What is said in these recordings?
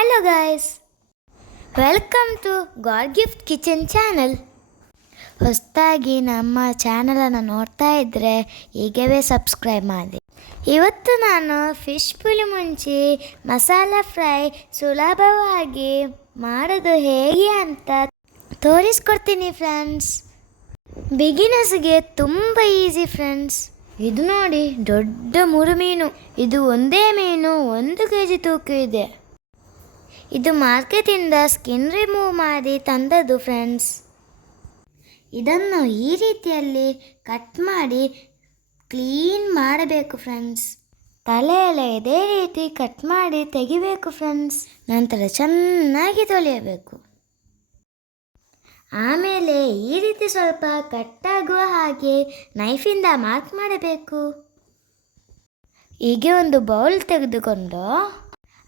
Hello guys, welcome to God gift kitchen channel. ಹೊಸದಾಗಿ ನಮ್ಮ ಚಾನಲನ್ನು ನೋಡ್ತಾ ಇದ್ದರೆ ಈಗವೇ ಸಬ್ಸ್ಕ್ರೈಬ್ ಮಾಡಿ. ಇವತ್ತು ನಾನು ಫಿಶ್ ಪುಳಿ ಮುಂಚಿ ಮಸಾಲ ಫ್ರೈ ಸುಲಭವಾಗಿ ಮಾಡೋದು ಹೇಗೆ ಅಂತ ತೋರಿಸ್ಕೊಡ್ತೀನಿ ಫ್ರೆಂಡ್ಸ್. ಬಿಗಿನರ್ಸ್ಗೆ ತುಂಬ ಈಸಿ ಫ್ರೆಂಡ್ಸ್. ಇದು ನೋಡಿ, ದೊಡ್ಡ 3 ಮೀನು. ಇದು ಒಂದೇ ಮೀನು 1 kg ತೂಕ ಇದೆ. ಇದು ಮಾರ್ಕೆಟಿಂದ ಸ್ಕಿನ್ ರಿಮೂವ್ ಮಾಡಿ ತಂದದ್ದು ಫ್ರೆಂಡ್ಸ್. ಇದನ್ನು ಈ ರೀತಿಯಲ್ಲಿ ಕಟ್ ಮಾಡಿ ಕ್ಲೀನ್ ಮಾಡಬೇಕು ಫ್ರೆಂಡ್ಸ್. ತಲೆ ಎಲ್ಲ ಇದೇ ರೀತಿ ಕಟ್ ಮಾಡಿ ತೆಗಿಬೇಕು ಫ್ರೆಂಡ್ಸ್. ನಂತರ ಚೆನ್ನಾಗಿ ತೊಳೆಯಬೇಕು. ಆಮೇಲೆ ಈ ರೀತಿ ಸ್ವಲ್ಪ ಕಟ್ಟಾಗುವ ಹಾಗೆ ನೈಫಿಂದ ಮಾರ್ಕ್ ಮಾಡಬೇಕು. ಹೀಗೆ ಒಂದು ಬೌಲ್ ತೆಗೆದುಕೊಂಡು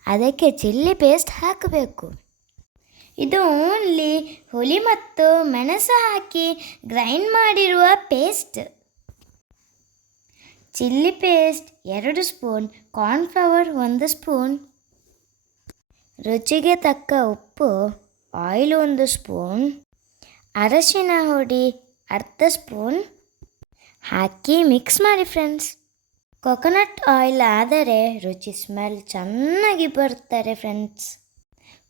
ಅದಕ್ಕೆ ಚಿಲ್ಲಿ ಪೇಸ್ಟ್ ಹಾಕಬೇಕು. ಇದು ಓನ್ಲಿ ಹುಳಿ ಮತ್ತು ಮೆಣಸು ಹಾಕಿ ಗ್ರೈಂಡ್ ಮಾಡಿರುವ paste. Chilli paste 2 spoon, cornflour 1 spoon, ರುಚಿಗೆ ತಕ್ಕ ಉಪ್ಪು, ಆಯಿಲ್ 1 ಸ್ಪೂನ್, ಅರಶಿನ ಹುಡಿ 1/2 ಸ್ಪೂನ್ ಹಾಕಿ ಮಿಕ್ಸ್ ಮಾಡಿ ಫ್ರೆಂಡ್ಸ್. ಕೊಕೊನಟ್ ಆಯಿಲ್ ಆದರೆ ರುಚಿ ಸ್ಮೆಲ್ ಚೆನ್ನಾಗಿ ಬರುತ್ತಾರೆ ಫ್ರೆಂಡ್ಸ್.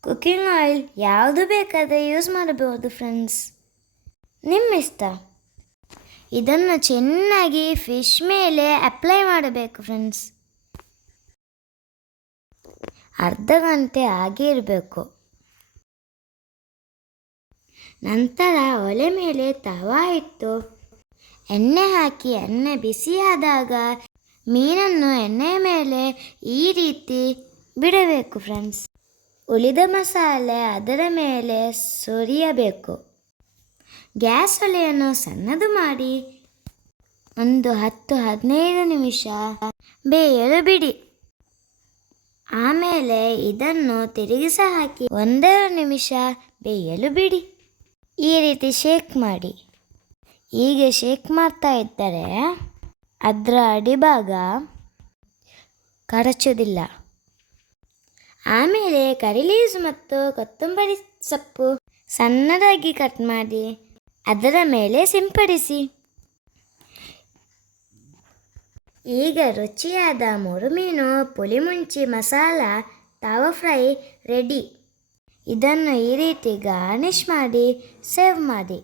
ಕುಕ್ಕಿಂಗ್ ಆಯಿಲ್ ಯಾವುದು ಬೇಕಾದರೆ ಯೂಸ್ ಮಾಡಬಹುದು ಫ್ರೆಂಡ್ಸ್, ನಿಮ್ಮ ಇಷ್ಟ. ಇದನ್ನು ಚೆನ್ನಾಗಿ ಫಿಶ್ ಮೇಲೆ ಅಪ್ಲೈ ಮಾಡಬೇಕು ಫ್ರೆಂಡ್ಸ್. ಅರ್ಧ ಗಂಟೆ ಹಾಗೆ ಇರಬೇಕು. ನಂತರ ಒಲೆ ಮೇಲೆ ತವಾ ಇಟ್ಟು ಎಣ್ಣೆ ಹಾಕಿ ಎಣ್ಣೆ ಬಿಸಿಯಾದಾಗ ಮೀನನ್ನು ಎಣ್ಣೆಯ ಮೇಲೆ ಈ ರೀತಿ ಬಿಡಬೇಕು ಫ್ರೆಂಡ್ಸ್. ಉಳಿದ ಮಸಾಲೆ ಅದರ ಮೇಲೆ ಸುರಿಯಬೇಕು. ಗ್ಯಾಸ್ ಒಲೆಯನ್ನು ಸಣ್ಣದು ಮಾಡಿ ಒಂದು 10-15 ನಿಮಿಷ ಬೇಯಲು ಬಿಡಿ. ಆಮೇಲೆ ಇದನ್ನು ತಿರುಗಿಸಿ ಹಾಕಿ 1 ನಿಮಿಷ ಬೇಯಲು ಬಿಡಿ. ಈ ರೀತಿ ಶೇಕ್ ಮಾಡಿ. ಹೀಗೆ ಶೇಕ್ ಮಾಡ್ತಾ ಇದ್ದರೆ ಅದರ ಅಡಿಭಾಗ ಕರಚೋದಿಲ್ಲ. ಆಮೇಲೆ ಕರಿ ಲೀವ್ಸ್ ಮತ್ತು ಕೊತ್ತಂಬರಿ ಸೊಪ್ಪು ಸಣ್ಣದಾಗಿ ಕಟ್ ಮಾಡಿ ಅದರ ಮೇಲೆ ಸಿಂಪಡಿಸಿ. ಈಗ ರುಚಿಯಾದ 3 ಮೀನು ಪುಳಿ ಮುಂಚಿ ಮಸಾಲ ತವಾ ಫ್ರೈ ರೆಡಿ. ಇದನ್ನು ಈ ರೀತಿ ಗಾರ್ನಿಷ್ ಮಾಡಿ ಸರ್ವ್ ಮಾಡಿ.